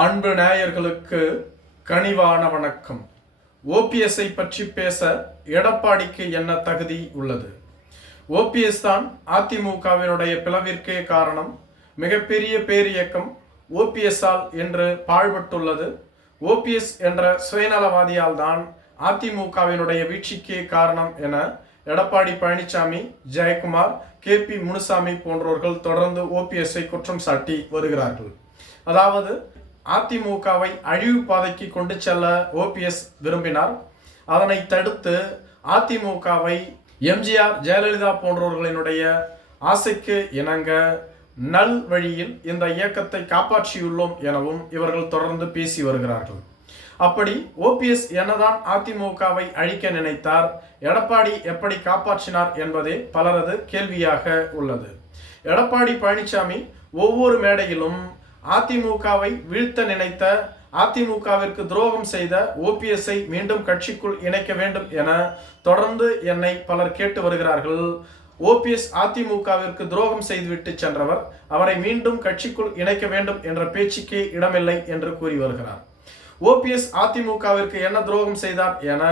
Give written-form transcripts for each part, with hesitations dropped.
அன்பு நேயர்களுக்கு கனிவான வணக்கம். ஓபிஎஸ்ஐ பற்றி பேச எடப்பாடிக்கு என்ன தகுதி உள்ளது? ஓபிஎஸ் தான் அதிமுகவினுடைய பிளவிற்கே காரணம். மிகப்பெரிய பேரியக்கம் ஓபிஎஸ்ஆல் என்று பாழ்பட்டுள்ளது. ஓபிஎஸ் என்ற சுயநலவாதியால் தான் அதிமுகவினுடைய வீழ்ச்சிக்கே காரணம் என எடப்பாடி பழனிசாமி, ஜெயக்குமார், KP முனுசாமி போன்றவர்கள் தொடர்ந்து ஓபிஎஸ்ஐ குற்றம் சாட்டி வருகிறார்கள். அதாவது அதிமுகவை அழிவு பாதைக்கு கொண்டு செல்ல ஓபிஎஸ் விரும்பினார். அதனை தடுத்து அதிமுகவை எம்ஜிஆர், ஜெயலலிதா போன்றவர்களினுடைய ஆசைக்கு இணங்க நல் வழியில் இந்த இயக்கத்தை காப்பாற்றியுள்ளோம் எனவும் இவர்கள் தொடர்ந்து பேசி வருகிறார்கள். அப்படி ஓபிஎஸ் என்னதான் அதிமுகவை அழிக்க நினைத்தார், எடப்பாடி எப்படி காப்பாற்றினார் என்பதே பலரது கேள்வியாக உள்ளது. எடப்பாடி பழனிசாமி ஒவ்வொரு மேடையிலும் அதிமுகவை வீழ்த்த நினைத்த, அதிமுகவிற்கு துரோகம் செய்த ஓபிஎஸ்ஐ மீண்டும் கட்சிக்குள் இணைக்க வேண்டும் என தொடர்ந்து என்னை பலர் கேட்டு வருகிறார்கள். ஓபிஎஸ் அதிமுகவிற்கு துரோகம் செய்துவிட்டு சென்றவர், அவரை மீண்டும் கட்சிக்குள் இணைக்க வேண்டும் என்ற பேச்சுக்கே இடமில்லை என்று கூறி வருகிறார். ஓபிஎஸ் அதிமுகவிற்கு என்ன துரோகம் செய்தார் என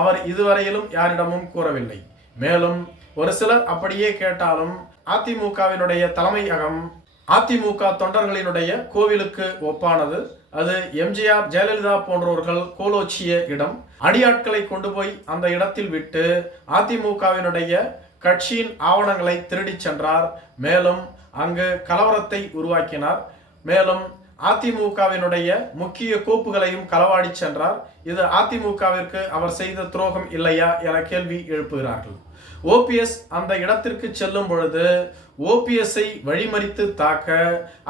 அவர் இதுவரையிலும் யாரிடமும் கூறவில்லை. மேலும் ஒரு சிலர் அப்படியே கேட்டாலும் அதிமுகவினுடைய தலைமையகம் அதிமுக தொண்டர்களினுடைய கோவிலுக்கு ஒப்பானது. அது எம்ஜிஆர், ஜெயலலிதா போன்றவர்கள் கோலோச்சிய இடம். அடியாட்களை கொண்டு போய் அந்த இடத்தில் விட்டு அதிமுகவினுடைய கட்சியின் ஆவணங்களை திருடிச் சென்றார். மேலும் அங்கு கலவரத்தை உருவாக்கினார். மேலும் அதிமுகவினுடைய முக்கிய கோப்புகளையும் களவாடி சென்றார். இது அதிமுகவிற்கு அவர் செய்த துரோகம் இல்லையா என கேள்வி எழுப்புகிறார்கள். ஓபிஎஸ் அந்த இடத்திற்கு செல்லும் பொழுது ஓபிஎஸ்ஐ வழிமறித்து தாக்க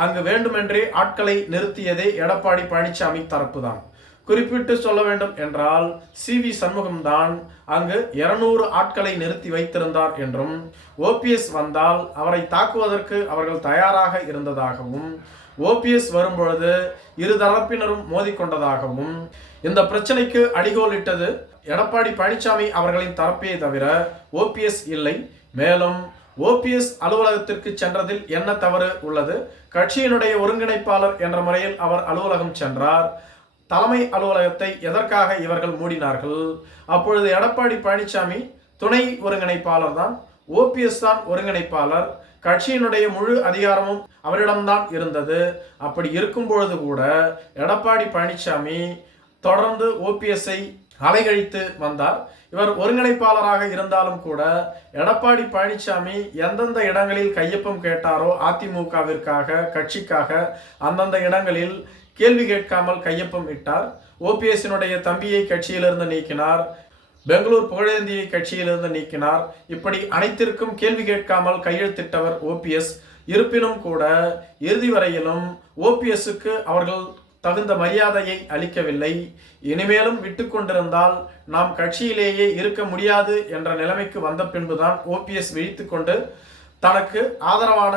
அங்கு வேண்டுமென்றே ஆட்களை நிறுத்தியதே எடப்பாடி பழனிசாமி தரப்புதான். குறிப்பிட்டு சொல்ல வேண்டும் என்றால் CV சண்முகம்தான் அங்கு 200 ஆட்களை நிறுத்தி வைத்திருந்தார் என்றும், ஓபிஎஸ் வந்தால் அவரை தாக்குவதற்கு அவர்கள் தயாராக இருந்ததாகவும், ஓபிஎஸ் வரும்பொழுது இரு தரப்பினரும் மோதிக்கொண்டதாகவும், இந்த பிரச்சனைக்கு அடிகோலிட்டது எடப்பாடி பழனிசாமி அவர்களின் தரப்பே தவிர ஓபிஎஸ் இல்லை. மேலும் ஓபிஎஸ் அலுவலகத்திற்கு சென்றதில் என்ன தவறு உள்ளது? கட்சியினுடைய ஒருங்கிணைப்பாளர் என்ற முறையில் அவர் அலுவலகம் சென்றார். தலைமை அலுவலகத்தை எதற்காக இவர்கள் மூடினார்கள்? அப்பொழுது எடப்பாடி பழனிசாமி துணை ஒருங்கிணைப்பாளர் தான், ஓபிஎஸ் தான் ஒருங்கிணைப்பாளர். கட்சியினுடைய முழு அதிகாரமும் அவரிடம்தான் இருந்தது. அப்படி இருக்கும் பொழுது கூட எடப்பாடி பழனிசாமி தொடர்ந்து ஓபிஎஸ்ஐ அலைகழித்து வந்தார். இவர் ஒருங்கிணைப்பாளராக இருந்தாலும் கூட எடப்பாடி பழனிசாமி எந்தெந்த இடங்களில் கையொப்பம் கேட்டாரோ அதிமுகவிற்காக, கட்சிக்காக, அந்தந்த இடங்களில் கேள்வி கேட்காமல் கையொப்பம் இட்டார். ஓபிஎஸ்னுடைய தம்பியை கட்சியிலிருந்து நீக்கினார். பெங்களூர் புகழேந்தியை கட்சியிலிருந்து நீக்கினார். இப்படி அனைத்திற்கும் கேள்வி கேட்காமல் கையெழுத்திட்டவர் ஓபிஎஸ். இருப்பினும் கூட இறுதி வரையிலும் ஓபிஎஸ்க்கு அவர்கள் தகுந்த மரியாதையை அளிக்கவில்லை. இனிமேலும் விட்டு கொண்டிருந்தால் நாம் கட்சியிலேயே இருக்க முடியாது என்ற நிலைமைக்கு வந்த பின்புதான் ஓபிஎஸ் விழித்து கொண்டு தனக்கு ஆதரவான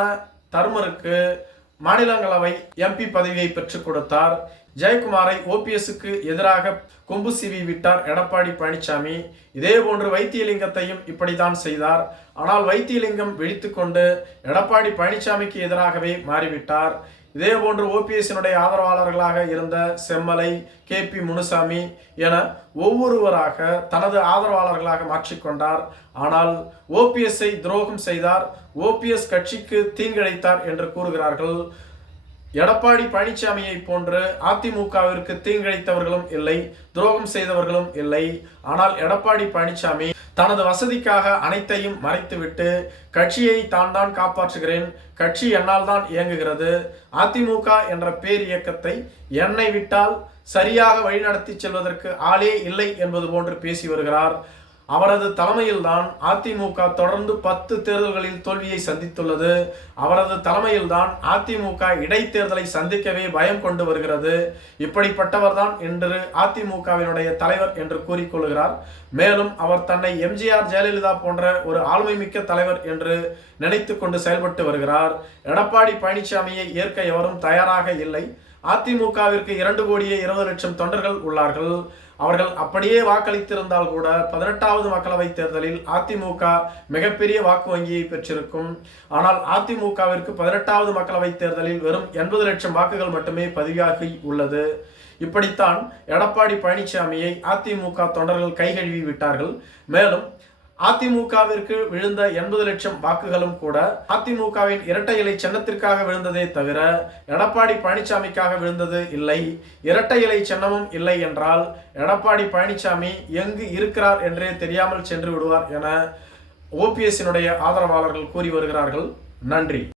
தர்மருக்கு மாநிலங்களவை MP பதவியை பெற்றுக் கொடுத்தார். ஜெயக்குமாரை ஓபிஎஸ்க்கு எதிராக கொம்பு சீவி விட்டார் எடப்பாடி பழனிசாமி. இதே போன்று வைத்தியலிங்கத்தையும் இப்படித்தான் செய்தார். ஆனால் வைத்தியலிங்கம் விழித்து கொண்டு எடப்பாடி பழனிசாமிக்கு எதிராகவே மாறிவிட்டார். இதே போன்று ஓபிஎஸ்னுடைய ஆதரவாளர்களாக இருந்த செம்மலை, KP முனுசாமி என ஒவ்வொருவராக தனது ஆதரவாளர்களாக மாற்றிக்கொண்டார். ஆனால் ஓபிஎஸ்ஐ துரோகம் செய்தார், ஓபிஎஸ் கட்சிக்கு தீங்கிழைத்தார் என்று கூறுகிறார்கள். எடப்பாடி பழனிசாமியை போன்று அதிமுகவிற்கு தீங்கிழைத்தவர்களும் இல்லை, துரோகம் செய்தவர்களும் இல்லை. ஆனால் எடப்பாடி பழனிசாமி தனது வசதிக்காக அனைத்தையும் மறைத்துவிட்டு கட்சியை தான் காப்பாற்றுகிறேன், கட்சி என்னால் தான் இயங்குகிறது, அதிமுக என்ற பேர் இயக்கத்தை என்னை விட்டால் சரியாக வழிநடத்தி செல்வதற்கு ஆளே இல்லை என்பது போன்று பேசி வருகிறார். அவரது தலைமையில்தான் அதிமுக தொடர்ந்து 10 தேர்தல்களில் தோல்வியை சந்தித்துள்ளது. அவரது தலைமையில்தான் அதிமுக இடைத்தேர்தலை சந்திக்கவே பயம் கொண்டு வருகிறது. இப்படிப்பட்டவர் தான் இன்று அதிமுகவினுடைய தலைவர் என்று கூறிக்கொள்கிறார். மேலும் அவர் தன்னை எம்ஜிஆர், ஜெயலலிதா போன்ற ஒரு ஆளுமை மிக்க தலைவர் என்று நினைத்து கொண்டு செயல்பட்டு வருகிறார். எடப்பாடி பழனிசாமியை ஏற்க எவரும் தயாராக இல்லை. அதிமுகவிற்கு 2,20,00,000 தொண்டர்கள் உள்ளார்கள். அவர்கள் அப்படியே வாக்களித்திருந்தால் கூட 18வது மக்களவைத் தேர்தலில் அதிமுக மிகப்பெரிய வாக்கு வங்கியை பெற்றிருக்கும். ஆனால் அதிமுகவிற்கு 18வது மக்களவைத் தேர்தலில் வெறும் 80 லட்சம் வாக்குகள் மட்டுமே பதிவாகி உள்ளது. இப்படித்தான் எடப்பாடி பழனிசாமியை அதிமுக தொண்டர்கள் கைகழுவி விட்டார்கள். மேலும் அதிமுகவிற்கு விழுந்த 80 லட்சம் வாக்குகளும் கூட அதிமுகவின் இரட்டை இலை சின்னத்திற்காக விழுந்ததே தவிர எடப்பாடி பழனிசாமிக்காக விழுந்தது இல்லை. இரட்டை இலை சின்னமும் இல்லை என்றால் எடப்பாடி பழனிசாமி எங்கு இருக்கிறார் என்றே தெரியாமல் சென்று விடுவார் என ஓபிஎஸ்னுடைய ஆதரவாளர்கள் கூறி வருகிறார்கள். நன்றி.